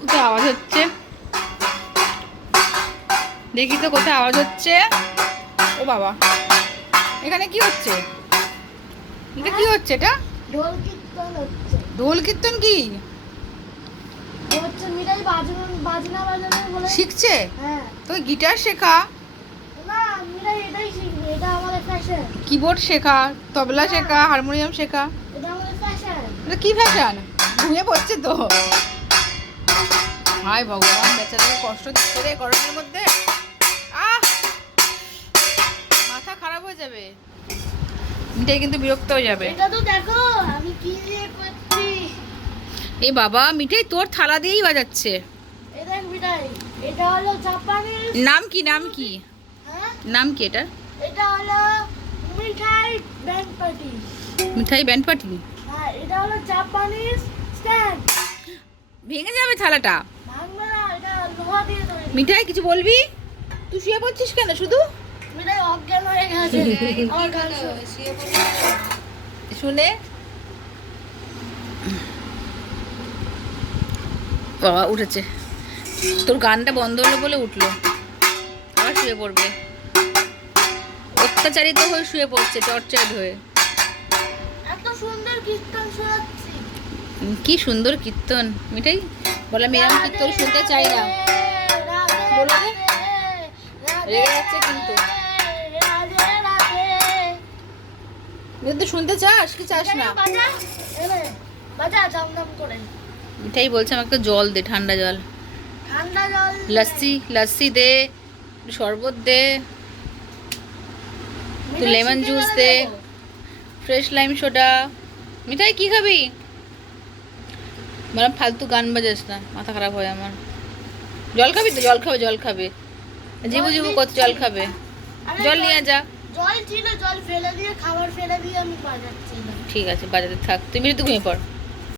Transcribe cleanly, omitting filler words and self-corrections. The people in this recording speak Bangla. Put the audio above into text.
কোথায় আওয়াজ হচ্ছে? দেখি তো কোথায় আওয়াজ হচ্ছে। ও বাবা, এখানে কি হচ্ছে? এটা কি হচ্ছে? এটা ঢোল কীর্তন হচ্ছে। ঢোল কীর্তন কি হচ্ছে মিরাই বাজনা বাজানো বলে শিখছে? হ্যাঁ। তুমি গিটার শেখা, না মিরাই এটাই শিখবে, এটা আমাদের ফ্যাশন। কিবোর্ড শেখা, তবলা শেখা, হারমোনিয়াম শেখা। এটা আমাদের ফ্যাশন। এটা কি ফ্যাশন? ঘুমিয়ে পড়ছে তো। হায় ভগবান, বেচারাকে কষ্ট দিচ্ছে রে গরমের মধ্যে। আহ, মাথা খারাপ হয়ে যাবে। মিঠাই কিন্তু বিরক্ত হয়ে যাবে। এটা তো দেখো আমি কি দিয়ে করছি। এই বাবা, মিঠাই তোর থালা দিয়েই বাজাচ্ছে। এই দেখ মিরাই, এটা হলো জাপানিজ। নাম কি? নাম কি? হ্যাঁ, নাম কি এটা? এটা হলো মিঠাই ব্যান্ড পার্টি। মিঠাই ব্যান্ড পার্টি। হ্যাঁ, এটা হলো জাপানিজ স্ট্যান্ড। ভেঙে যাবে থালাটা। ভাঙবে না, এটা লোহা দিয়ে তৈরি। মিঠাই কিছু বলবি? তুই শুয়ে পড়ছিস কেন শুধু? মিঠাই অজ্ঞান হয়ে গেছে আমার গান শুনে বাবা উঠেছে। তোর গানটা বন্ধ হলো বলে উঠলো, আবার শুয়ে পড়বে। অত্যাচারিত হয়ে শুয়ে পড়ছে, টর্চার্ড হয়ে। এত সুন্দর কীর্তন শোনাচ্ছি। কি সুন্দর কীর্তন। মিঠাই বললাম এরম কীর্তন শুনতে চাই না। বলো রে। রেগে যাচ্ছে কিন্তু। কিন্তু শুনতে চাস কি চাস না? বাজা জামদাম করে। মিঠাই বলছে আমাকে জল দে, ঠান্ডা জল, ঠান্ডা জল, লস্যি লস্যি দে, শরবত দে, তুই লেমন জুস দে, ফ্রেশ লাইম সোডা। মিঠাই কি খাবি? বললাম ফালতু গান বাজাস না, মাথা খারাপ হয় আমার। জল খাবি তো? জল খাবে, জল খাবে। জিবু জিবু কত জল খাবে। জল নিয়ে যা। জল ছিল, জল ফেলে দিয়ে খাবার ফেলে দিয়ে আমি বাজাচ্ছি। ঠিক আছে, বাজাতে থাক, তুমি একটু ঘুমিয়ে পড়।